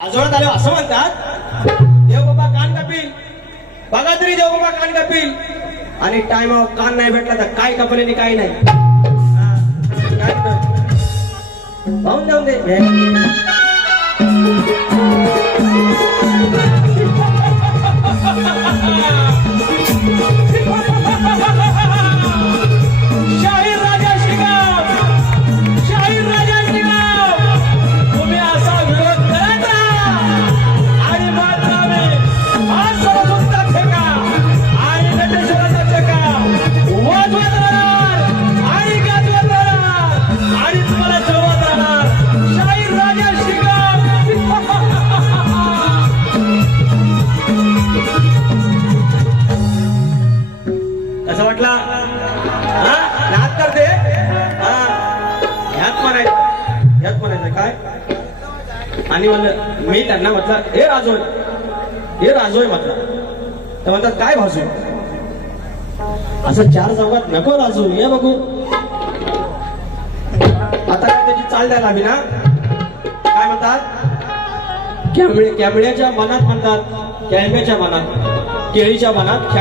आजोळात आले असं म्हणतात, देवबाबा कान कापील, बघा तरी देवबाबा कान कापील, आणि टाइम कान नाही भेटला तर काय कापले आणि काय नाही. पाहून जाऊन दे. असं वाटला नाद करते, ह्यात म्हणायचं काय. आणि म्हणलं मी त्यांना म्हटलं हे राजोय म्हटलं. तर म्हणतात काय भाजू, असं चार चौघात नको राजू, ये बघू. आता काय त्याची चाल द्यायला हवी ना. काय म्हणतात, कॅमेळ्याच्या मनात म्हणतात, कॅळंब्याच्या मनात, केळीच्या मनात